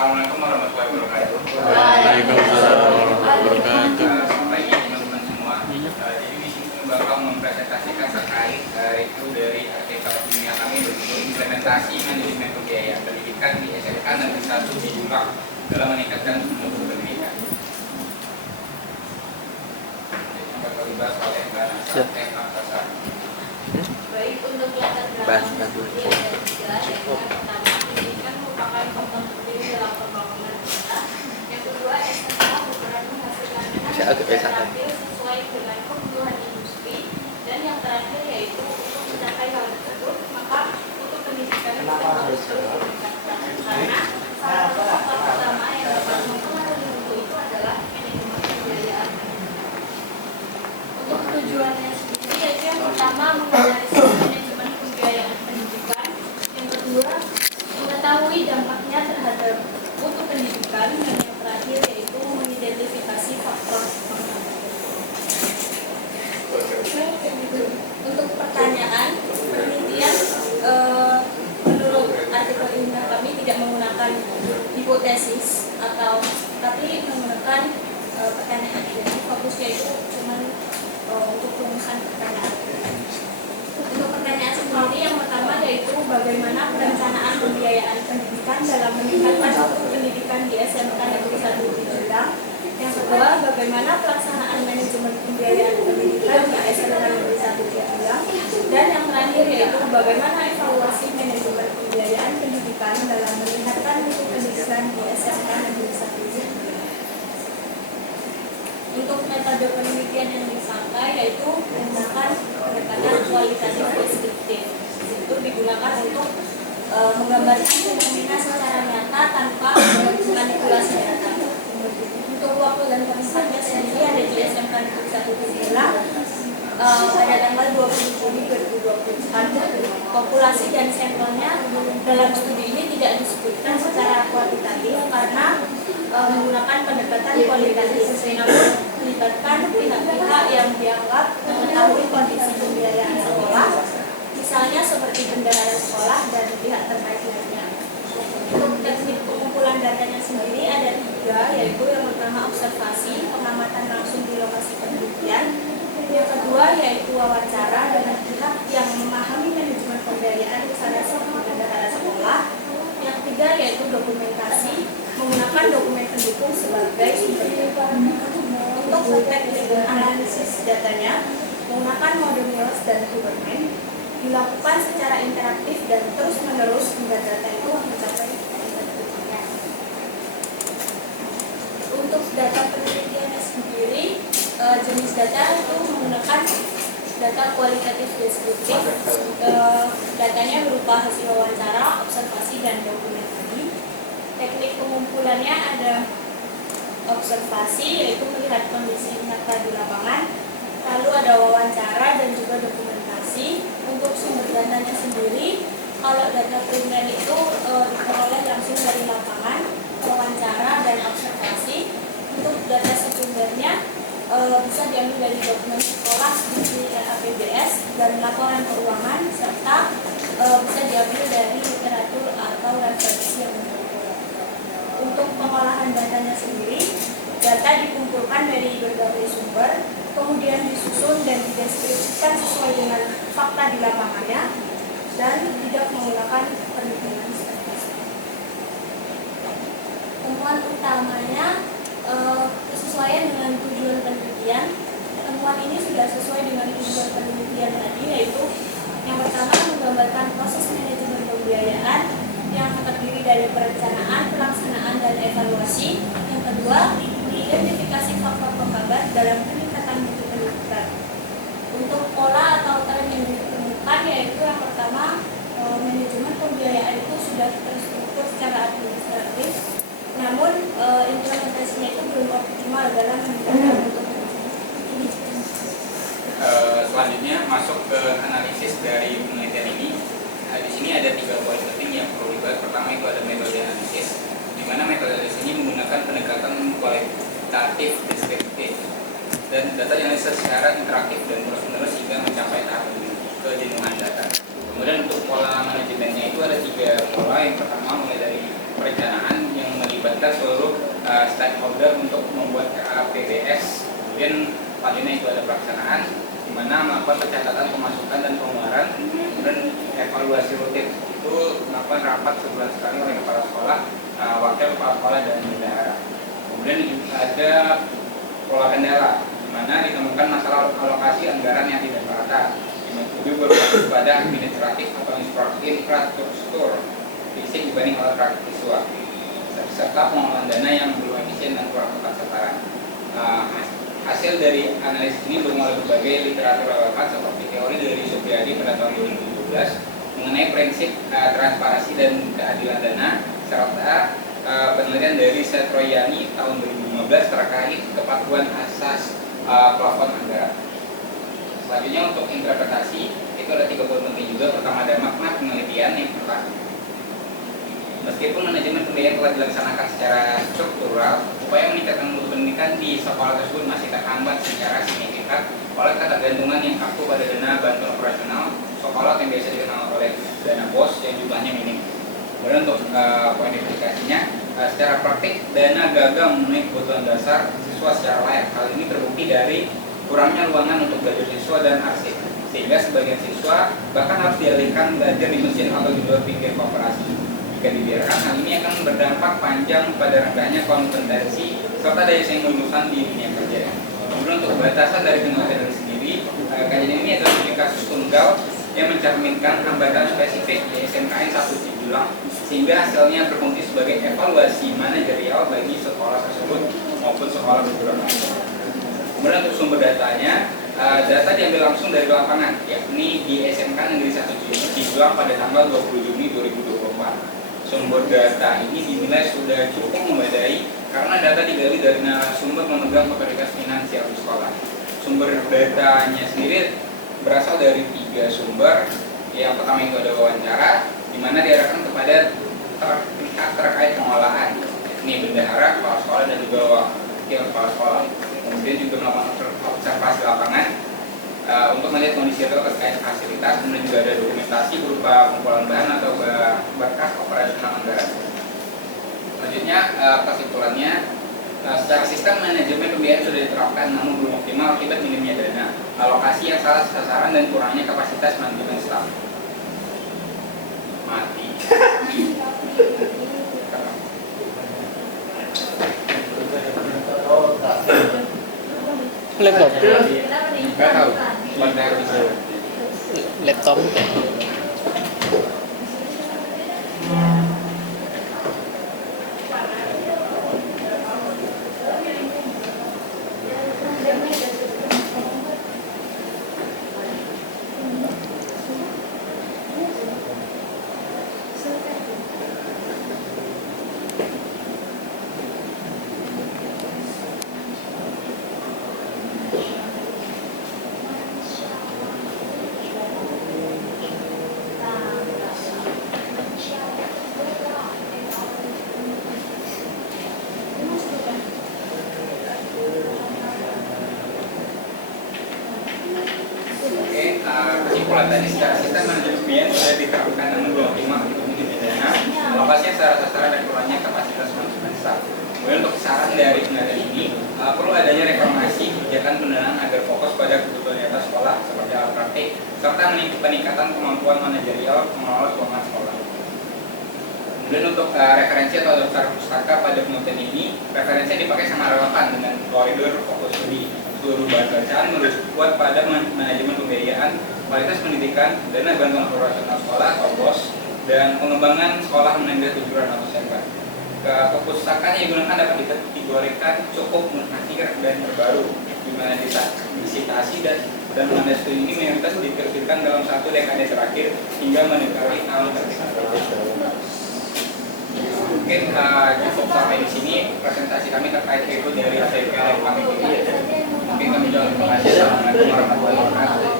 Assalamualaikum warahmatullahi wabarakatuh. Waalaikumsalam warahmatullahi wabarakatuh. Selamat pagi teman-teman semua. Jadi di sini bakal mempresentasikan terkait itu dari artikel dunia kami berjudul implementasi manajemen pembiayaan pendidikan di SMK Negeri 1 di Julang dalam meningkatkan mutu pendidikan. Jadi bakal dibahas oleh Mbak Nasa. Baik, untuk latar belakang pendidikan dan juga yang pertama, pendidikan merupakan faktor penting dalam pembangunan negara. Yang kedua, SMK berperan menghasilkan anak yang terampil sesuai dengan kebutuhan industri. Dan yang terakhir yaitu untuk mencapai hal tersebut, maka untuk pendidikan itu harus terus ditingkatkan. Karena salah satu faktor pertama yang dapat mempengaruhi mutu itu adalah manajemen pembiayaan. Untuk tujuannya sendiri yaitu yang pertama menganalisis manajemen pembiayaan pendidikan, yang kedua mengetahui dampaknya terhadap mutu pendidikan, dan yang terakhir yaitu mengidentifikasi faktor Untuk pertanyaan penelitian, menurut artikel ini kami tidak menggunakan hipotesis tapi menggunakan pertanyaan. Jadi fokusnya itu cuma untuk rumusan pertanyaan. Untuk pertanyaan sendiri yang pertama yaitu bagaimana perencanaan pembiayaan pendidikan dalam meningkatkan mutu pendidikan di SMK Negeri 1 di Julang. Yang kedua, bagaimana pelaksanaan manajemen pembiayaan pendidikan di SMK Negeri 1 di Julang. Dan yang terakhir yaitu bagaimana evaluasi manajemen pembiayaan pendidikan dalam meningkatkan mutu pendidikan di SMK Negeri 1 di Julang. Untuk metode penelitian yang dipakai yaitu menggunakan pendekatan kualitatif deskriptif. Itu digunakan untuk menggambarkan fenomena secara nyata tanpa manipulasi data. Untuk waktu dan tempatnya sendiri ada di SMK Negeri 1 Julang pada tanggal 20 Juni 2021. Populasi dan sampelnya dalam studi ini tidak disebutkan secara kuantitatif karena menggunakan pendekatan kualitatif, namun melibatkan pihak-pihak yang dianggap mengetahui kondisi pembiayaan sekolah, misalnya seperti bendahara sekolah dan pihak terkait lainnya. Untuk teknik pengumpulan datanya sendiri ada 3, yaitu yang pertama observasi, pengamatan langsung di lokasi penelitian. Yang kedua yaitu wawancara dengan pihak yang memahami manajemen pembiayaan, misalnya seperti bendahara sekolah. Yang ketiga yaitu dokumentasi, menggunakan dokumen pendukung sebagai sumber. Untuk teknik analisis datanya, menggunakan mode Mills dan Huberman, dilakukan secara interaktif dan terus-menerus hingga data itu mencapai titiknya. Untuk data penelitiannya sendiri, jenis data itu menggunakan data kualitatif deskriptif. Datanya berupa hasil wawancara, observasi, dan dokumentasi. Teknik pengumpulannya ada observasi, yaitu melihat kondisi nyata di lapangan, lalu ada wawancara dan juga dokumentasi. Untuk sumber datanya sendiri, kalau data primer itu diperoleh langsung dari lapangan, wawancara, dan observasi. Untuk data sekundernya bisa diambil dari dokumen sekolah, studi APBS, dan laporan keuangan, serta bisa diambil dari literatur atau referensi yang Untuk pengolahan datanya sendiri, data dikumpulkan dari berbagai sumber, kemudian disusun dan dideskripsikan sesuai dengan fakta di lapangannya, dan tidak menggunakan perhitungan statistik. Temuan utamanya kesesuaian dengan tujuan penelitian. Temuan ini sudah sesuai dengan tujuan penelitian tadi, yaitu yang pertama menggambarkan proses manajemen pembiayaan yang terdiri dari perencanaan, pelaksanaan, dan evaluasi. Yang kedua, identifikasi faktor penghambat dalam peningkatan mutu pendidikan. Untuk pola atau tren yang ditemukan yaitu yang pertama, manajemen pembiayaan itu sudah terstruktur secara administratif, namun implementasinya itu belum optimal dalam meningkatkan mutu pendidikan. Selanjutnya masuk ke analisis dari penelitian ini. Di sini ada 3 poin penting yang perlu dibahas. Pertama itu ada metode analisis, di mana metode analisis ini menggunakan pendekatan kualitatif deskriptif dan data yang dianalisis secara interaktif dan terus-menerus hingga mencapai tahap kejenuhan data. Kemudian untuk pola manajemennya itu ada 3 pola. Yang pertama mulai dari perencanaan yang stakeholder untuk membuat RAPBS. Kemudian part ini itu ada pelaksanaan, di mana melakukan pencatatan pemasukan dan pengeluaran, kemudian evaluasi rutin itu melakukan rapat sebulan sekali oleh kepala sekolah, wakil kepala sekolah dan bendahara. Kemudian ada pola kendala, di mana ditemukan masalah alokasi anggaran yang tidak merata, lebih berfokus pada administratif atau infrastruktur fisik dibanding alat praktik siswa, serta pengelolaan dana yang belum efisien dan kurang tepat sasaran. Hasil dari analisis ini bermula berbagai literatur relevan seperti teori dari Supriyadi pada tahun 2017 mengenai prinsip transparansi dan keadilan dana, serta penelitian dari Setroyani tahun 2015 terkait kepatuhan asas plafon anggaran. Selanjutnya untuk interpretasi itu ada 3 poin penting juga. Pertama ada makna penelitian yang pertama. Meskipun manajemen pembiayaan telah dilaksanakan secara struktural, upaya meningkatkan mutu pendidikan di sekolah tersebut masih terhambat secara signifikan oleh ketergantungan yang kaku pada dana bantuan operasional sekolah yang biasa dikenal oleh dana BOS yang jumlahnya minim. Kemudian untuk poin implikasinya, secara praktik dana gagal memenuhi kebutuhan dasar siswa secara layak. Hal ini terbukti dari kurangnya ruangan untuk belajar siswa dan arsip, sehingga sebagian siswa bahkan harus dialihkan belajar di mesin atau di luar pinggir koperasi. Jika dibiarkan, hal ini akan berdampak panjang pada rendahnya kompetensi serta daya saing lulusan di dunia kerja. Kemudian untuk batasan dari penelitian sendiri, kajian ini adalah kasus tunggal yang mencerminkan hambatan spesifik di SMKN 1 Cijulang, sehingga hasilnya berfungsi sebagai evaluasi manajerial bagi sekolah tersebut maupun sekolah perguruan tinggi. Kemudian untuk sumber datanya, data diambil langsung dari lapangan, yakni di SMK Negeri 1 Cijulang pada tanggal 20 Juni 2024. Sumber data ini dinilai sudah cukup memadai karena data digali dari narasumber memegang otoritas finansial di sekolah. Sumber datanya sendiri berasal dari 3 sumber. Yang pertama itu ada wawancara, di mana diarahkan kepada pihak terkait pengolahan, yakni bendahara, kepala sekolah dan juga wakil kepala sekolah. Kemudian juga melakukan observasi lapangan untuk melihat kondisi real terkait fasilitas, kemudian juga ada dokumentasi berupa kumpulan bahan atau berkas operasional anggaran. Selanjutnya kesimpulannya, secara sistem manajemen pembiayaan sudah diterapkan namun belum optimal akibat minimnya dana, alokasi yang salah sasaran dan kurangnya kapasitas manajemen staf. Mati. Laptop. Nggak tahu. Laptop. Kesimpulan tadi, secara sistem manajemen pembiayaan sudah diterapkan namun belum optimal untuk mengikuti dana, alokasinya secara sasaran dan kurangnya kapasitas manajemen staf. Kemudian untuk saran dari penelitian ini, perlu adanya reformasi kebijakan pendanaan agar fokus pada kebutuhan nyata sekolah seperti alat praktik serta peningkatan kemampuan manajerial pengelola keuangan sekolah. Kemudian untuk referensi atau daftar pustaka pada penelitian ini, referensi yang dipakai sangat relevan dengan koridor fokus studi. Seluruh bahan bacaan kuat pada manajemen pembiayaan, kualitas pendidikan, dana bantuan operasional sekolah atau BOS, dan pengembangan sekolah menengah kejuruan atau SMK. Kepustakaan yang digunakan dapat dikategorikan cukup mutakhir dan terbaru, di mana disitasi dan mengenai studi ini mayoritas diterbitkan dalam 1 dekade terakhir hingga mendekati tahun terdekat. Mungkin cukup sampai di sini presentasi kami terkait itu dari ATP dan kami ini. Mungkin kami jauh terima kasih. Assalamualaikum warahmatullahi wabarakatuh.